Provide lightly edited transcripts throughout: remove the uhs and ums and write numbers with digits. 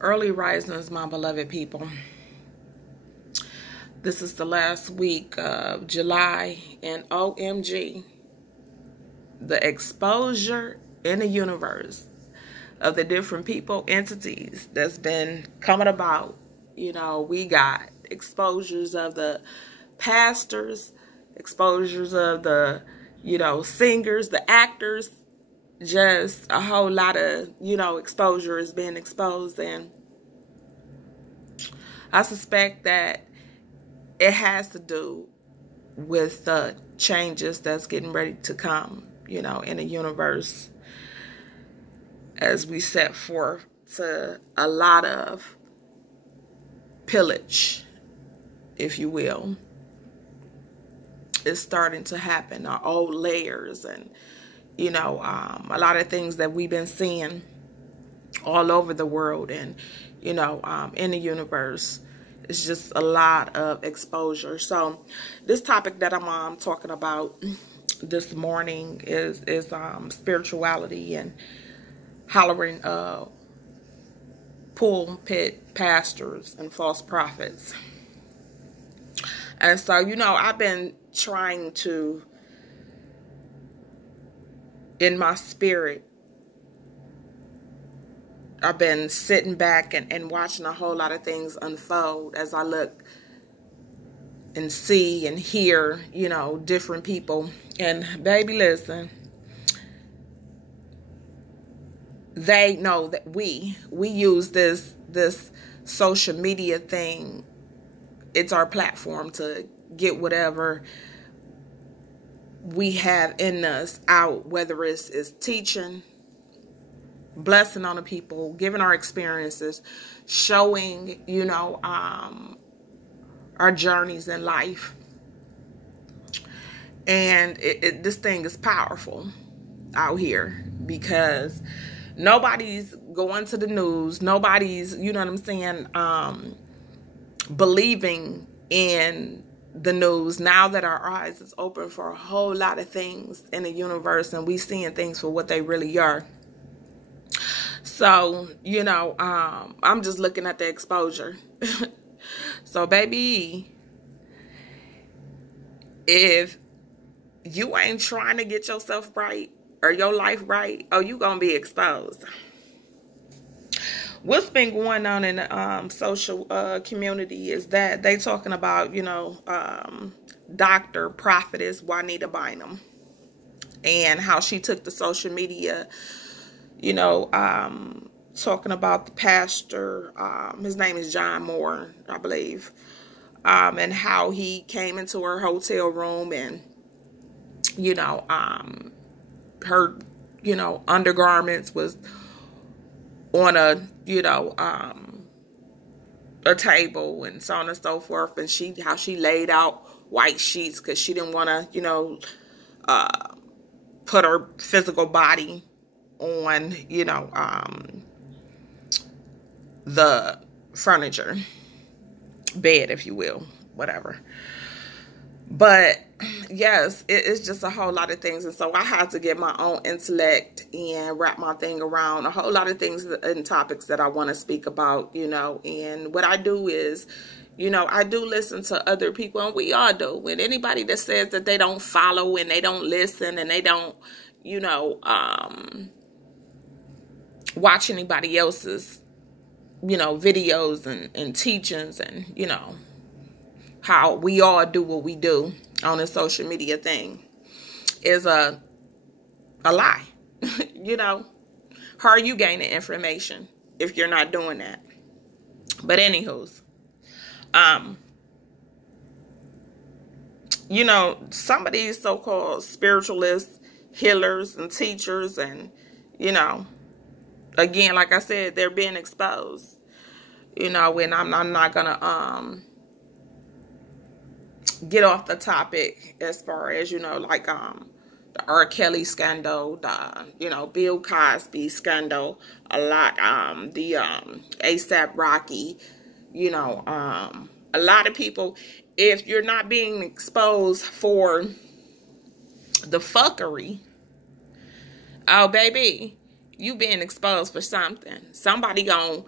Early risings, my beloved people. This is the last week of July, and OMG, the exposure in the universe of the different people, entities that's been coming about. You know, we got exposures of the pastors, exposures of the, singers, the actors. Just a whole lot of, exposure is being exposed. And I suspect that it has to do with the changes that's getting ready to come, in the universe as we set forth to a lot of pillage, if you will. It's starting to happen. Our old layers and a lot of things that we've been seeing all over the world and, in the universe. It's just a lot of exposure. So this topic that I'm talking about this morning is spirituality and hollering pulpit pastors and false prophets. And so, I've been trying to, in my spirit, I've been sitting back and watching a whole lot of things unfold as I look and see and hear, different people. And baby, listen, they know that we use this social media thing. It's our platform to get whatever we have in us out, whether it's teaching, blessing on the people, giving our experiences, showing, our journeys in life. And this thing is powerful out here because nobody's going to the news. Nobody's, believing in the news now that our eyes is open for a whole lot of things in the universe and we seeing things for what they really are. So, I'm just looking at the exposure. So, baby, if you ain't trying to get yourself right or your life right, you gonna be exposed. What's been going on in the social community is that they talking about, Dr. Prophetess Juanita Bynum and how she took to social media, talking about the pastor, his name is John Moore, I believe, and how he came into her hotel room and, her, undergarments was on a table and so on and so forth, and how she laid out white sheets because she didn't want to, put her physical body on, the furniture, bed, if you will, whatever. But yes, it's just a whole lot of things. And so I had to get my own intellect and wrap my thing around a whole lot of things and topics that I want to speak about, and what I do is, I do listen to other people, and we all do. And anybody that says that they don't follow and they don't listen and they don't, watch anybody else's, videos and teachings and, how we all do what we do on a social media thing is a lie. How are you gaining information if you're not doing that? But anywho's, some of these so-called spiritualists, healers and teachers and, again, like I said, they're being exposed, and I'm not going to get off the topic as far as, the R. Kelly scandal, the, Bill Cosby scandal, a lot, the ASAP Rocky, a lot of people, if you're not being exposed for the fuckery, oh, baby, you being exposed for something. Somebody gonna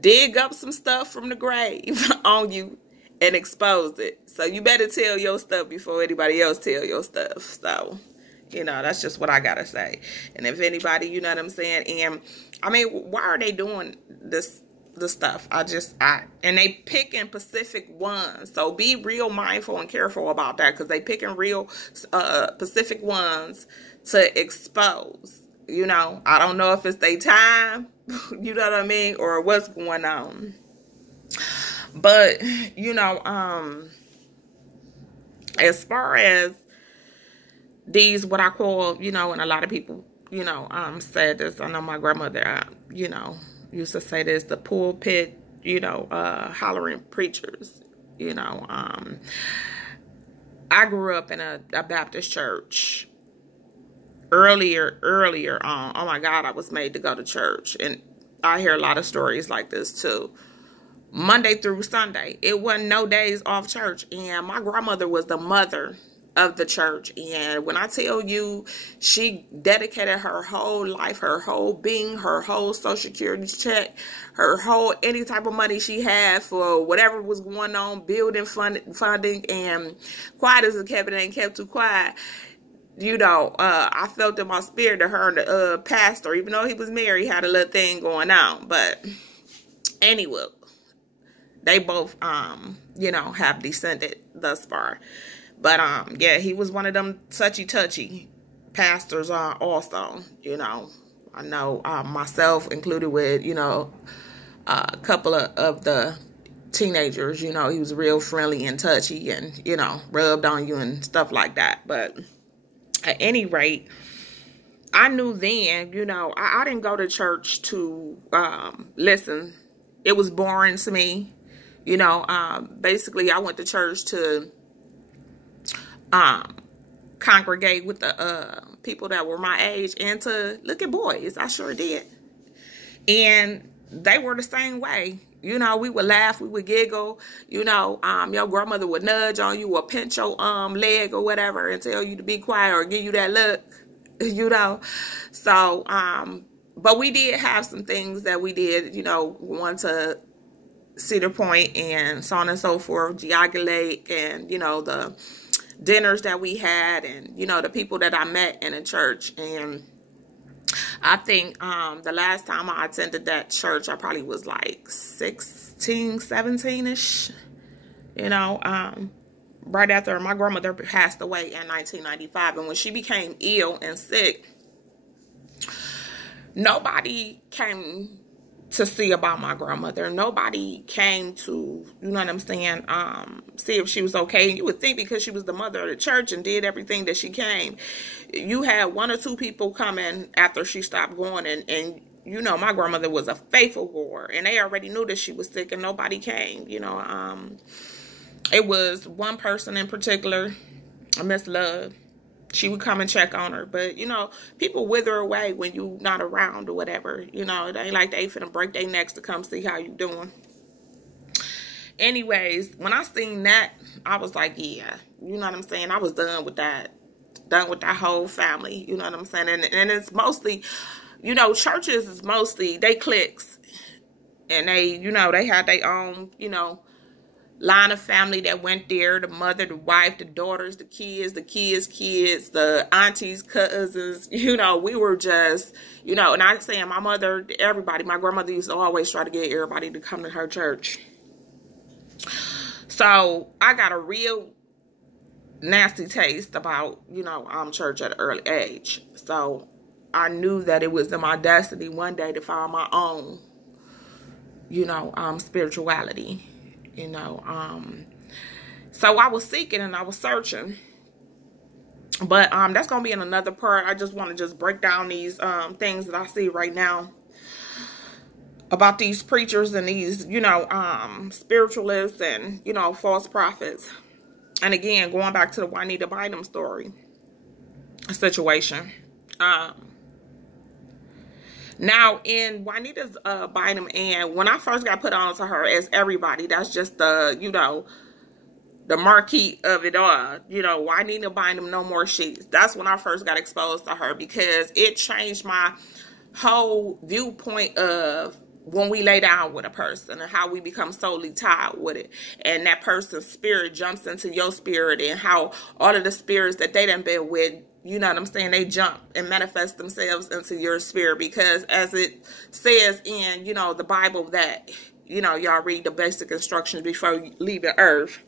dig up some stuff from the grave on you and expose it. So you better tell your stuff before anybody else tell your stuff. So, that's just what I gotta say. And if anybody, you know what I'm saying, and I mean, why are they doing this stuff? And they picking specific ones. So be real mindful and careful about that, because they picking real specific ones to expose. I don't know if it's their time, you know what I mean, or what's going on. But, as far as these, what I call, and a lot of people, said this. I know my grandmother, used to say this, the pulpit, hollering preachers, I grew up in a Baptist church. Earlier on, oh my God, I was made to go to church. And I hear a lot of stories like this too. Monday through Sunday, it wasn't no days off church. And my grandmother was the mother of the church. And when I tell you, she dedicated her whole life, her whole being, her whole Social Security check, her whole, any type of money she had for whatever was going on, building funding, and quiet as a kept, it ain't kept too quiet. I felt in my spirit that her and the pastor, even though he was married, had a little thing going on. But anyway, they both, have descended thus far. But, yeah, he was one of them touchy pastors also, I know myself included with, a couple of the teenagers, he was real friendly and touchy and, rubbed on you and stuff like that. But at any rate, I knew then, I didn't go to church to listen. It was boring to me. Basically, I went to church to congregate with the people that were my age and to look at boys. I sure did. And they were the same way. We would laugh, we would giggle, your grandmother would nudge on you or pinch your leg or whatever and tell you to be quiet or give you that look, So, but we did have some things that we did, going to Cedar Point and so on and so forth, Geauga Lake, and, the dinners that we had, and, the people that I met in the church. And I think the last time I attended that church, I probably was like 16, 17-ish, right after my grandmother passed away in 1995. And when she became ill and sick, nobody came to see about my grandmother. Nobody came to, see if she was okay. And you would think because she was the mother of the church and did everything that she came, you had one or two people coming after she stopped going. And my grandmother was a faithful goer, and they already knew that she was sick and nobody came. It was one person in particular, Miss Love. She would come and check on her. But, people wither away when you're not around or whatever. It ain't like they finna break their necks to come see how you doing. Anyways, when I seen that, I was like, yeah, you know what I'm saying? I was done with that. Done with that whole family. You know what I'm saying? And it's mostly, churches is mostly, they cliques. And they, they had their own, line of family that went there, the mother, the wife, the daughters, the kids, kids, the aunties, cousins, we were just, and I'm saying my mother, everybody, my grandmother used to always try to get everybody to come to her church. So I got a real nasty taste about, church at an early age. So I knew that it was in my destiny one day to find my own, spirituality. So I was seeking and I was searching, but that's gonna be in another part. I just want to break down these things that I see right now about these preachers and these spiritualists and false prophets. And again, going back to the Juanita Bynum story situation. Now, in Juanita's Bynum, and when I first got put on to her, as everybody, that's just the, the marquee of it all. Juanita Bynum, no more sheets. That's when I first got exposed to her, because it changed my whole viewpoint of when we lay down with a person, and how we become solely tied with it, and that person's spirit jumps into your spirit, and how all of the spirits that they done been with, you know what I'm saying, they jump and manifest themselves into your spirit. Because as it says in, you know, the Bible, that, you know, y'all read the basic instructions before you leave the earth,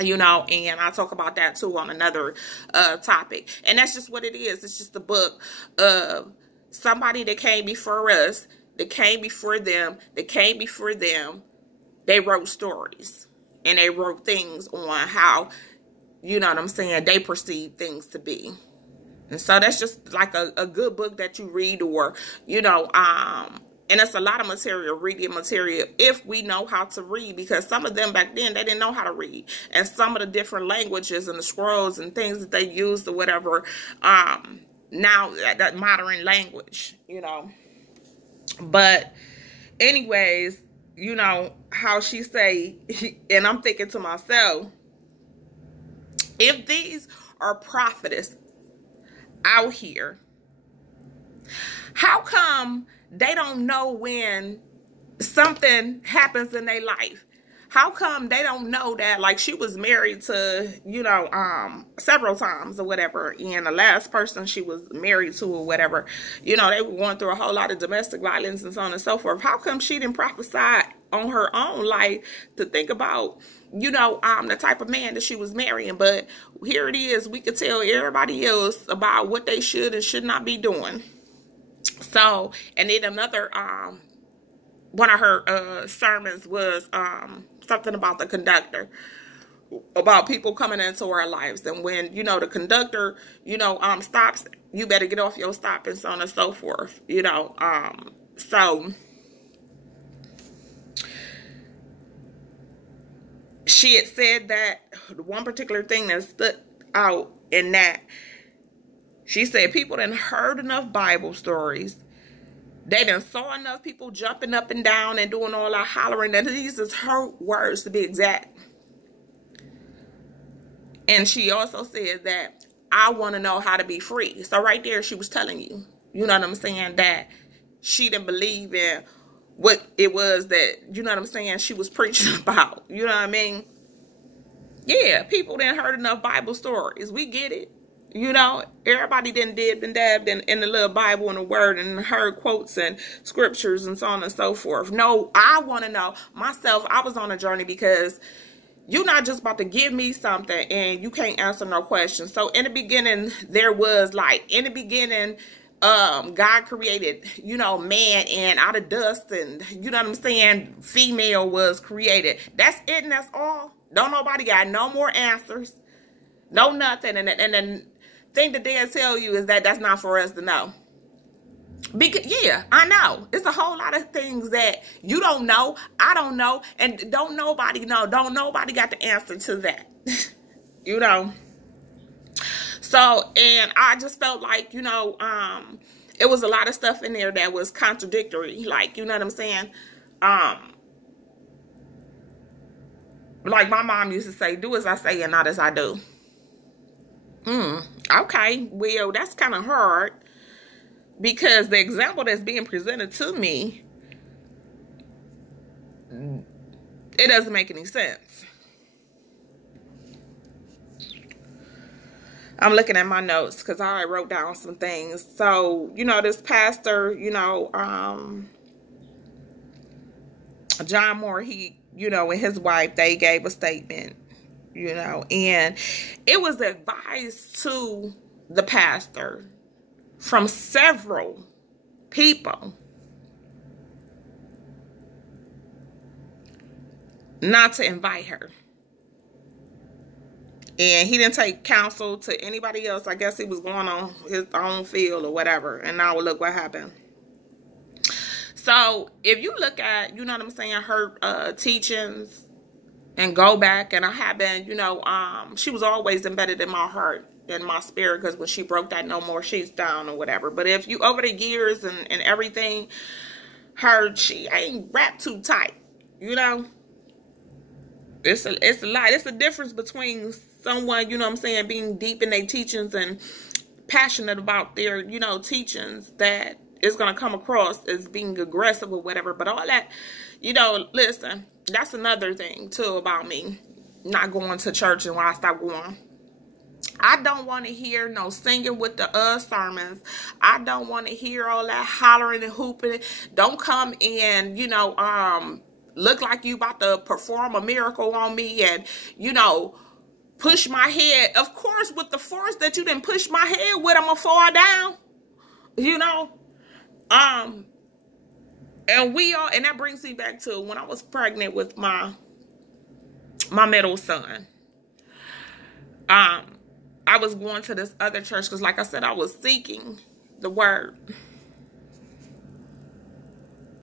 you know, and I talk about that too on another topic. And that's just what it is. It's just a book of somebody that came before us, that came before them, that came before them. They wrote stories, and they wrote things on how, you know what I'm saying, they perceive things to be. And so that's just like a good book that you read, or, you know, and it's a lot of material, reading material, if we know how to read. Because some of them back then, they didn't know how to read. And some of the different languages and the scrolls and things that they used or whatever, now that modern language, you know. But anyways, you know, how she say, and I'm thinking to myself, if these are prophetess out here, how come they don't know when something happens in their life? How come they don't know that, like, she was married to, you know, several times or whatever, and the last person she was married to or whatever, you know, they were going through a whole lot of domestic violence and so on and so forth. How come she didn't prophesy on her own life to think about, you know, the type of man that she was marrying? But here it is, we could tell everybody else about what they should and should not be doing. So, and then another, one of her sermons was something about the conductor, about people coming into our lives, and when, you know, the conductor, you know, stops, you better get off your stop, and so on and so forth, you know. So she had said that the one particular thing that stood out in that, she said people done heard enough Bible stories. They done saw enough people jumping up and down and doing all that hollering. And these is her words, to be exact. And she also said that, I want to know how to be free. So right there, she was telling you, you know what I'm saying, that she didn't believe in what it was that, you know what I'm saying, she was preaching about. You know what I mean? Yeah, people didn't heard enough Bible stories. We get it. You know, everybody didn't dib and dabbed in the little Bible and the word and heard quotes and scriptures and so on and so forth. No, I want to know myself. I was on a journey, because you're not just about to give me something and you can't answer no questions. So in the beginning, there was like, in the beginning, God created, you know, man, and out of dust, and you know what I'm saying, female was created. That's it, and that's all. Don't nobody got no more answers. No nothing. And then thing that they'll tell you is that that's not for us to know. Because, yeah, I know. It's a whole lot of things that you don't know, I don't know, and don't nobody know. Don't nobody got the answer to that. You know? So, and I just felt like, you know, it was a lot of stuff in there that was contradictory. Like, you know what I'm saying? Like my mom used to say, do as I say and not as I do. Okay, well, that's kind of hard, because the example that's being presented to me, it doesn't make any sense. I'm looking at my notes because I already wrote down some things. So, you know, this pastor, you know, John Moore, he, you know, and his wife, they gave a statement, you know, and it was advised to the pastor from several people not to invite her. And he didn't take counsel to anybody else. I guess he was going on his own field or whatever. And now look what happened. So if you look at, you know what I'm saying, her teachings and go back, and I have been, you know, she was always embedded in my heart, in my spirit, because when she broke that No More Sheets down or whatever. But if you, over the years and everything, she ain't wrapped too tight, you know. It's a lot. It's the difference between someone, you know what I'm saying, being deep in their teachings and passionate about their, you know, teachings, that it's going to come across as being aggressive or whatever. But all that, listen, that's another thing too about me not going to church. And when I stop going, I don't want to hear no singing with the sermons. I don't want to hear all that hollering and hooping. Don't come in, look like you about to perform a miracle on me and, push my head. Of course, with the force that you didn't push my head with, I'm going to fall down. And that brings me back to when I was pregnant with my middle son. I was going to this other church because, like I said, I was seeking the word.